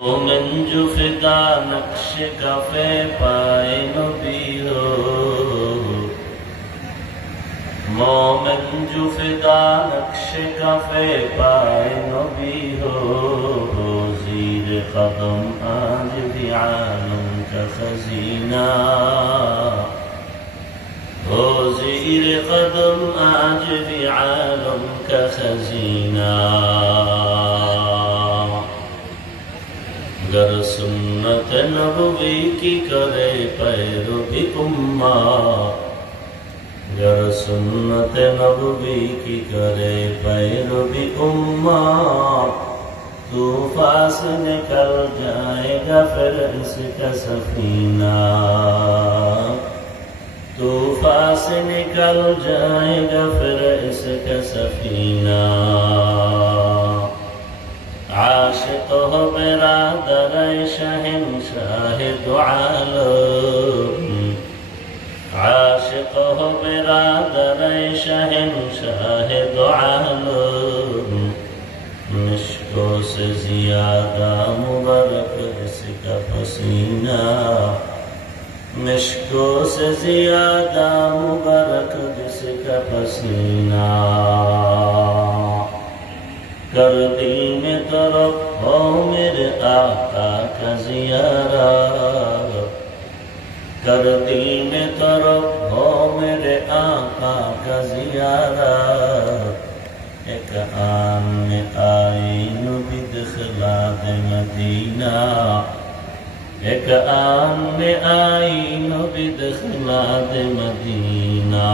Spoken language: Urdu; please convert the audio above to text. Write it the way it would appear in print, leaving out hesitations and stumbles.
مومن جو فدا نقش کفے پائے نبی ہو، مومن جو فدا نقش کفے پائے نبی ہو، زیر قدم آج بھی عالم کا خزینہ ہو، زیر قدم آج بھی عالم کا خزینہ. گر سنت نبوی کی کرے پیروی امت، گر سنت نبوی کی کرے پیروی امت، طوفان سے نکل جائے گا پھر اس کا سفینہ، طوفان سے نکل جائے گا پھر اس کا سفینہ. عاشق ہو برادر شہنشاہ دو عالم، عاشق ہو برادر شہنشاہ دو عالم، مشکوں سے زیادہ مبارک اس کا پسینہ، مشکوں سے زیادہ مبارک جس کا پسینہ. کر دل میں طرف ہو میرے آقا کا زیارت، کر دل میں طرف ہو میرے آقا کا زیارت، ایک آن میں آئین بدخلاد مدینہ، ایک آن میں آئین بدخلاد مدینہ.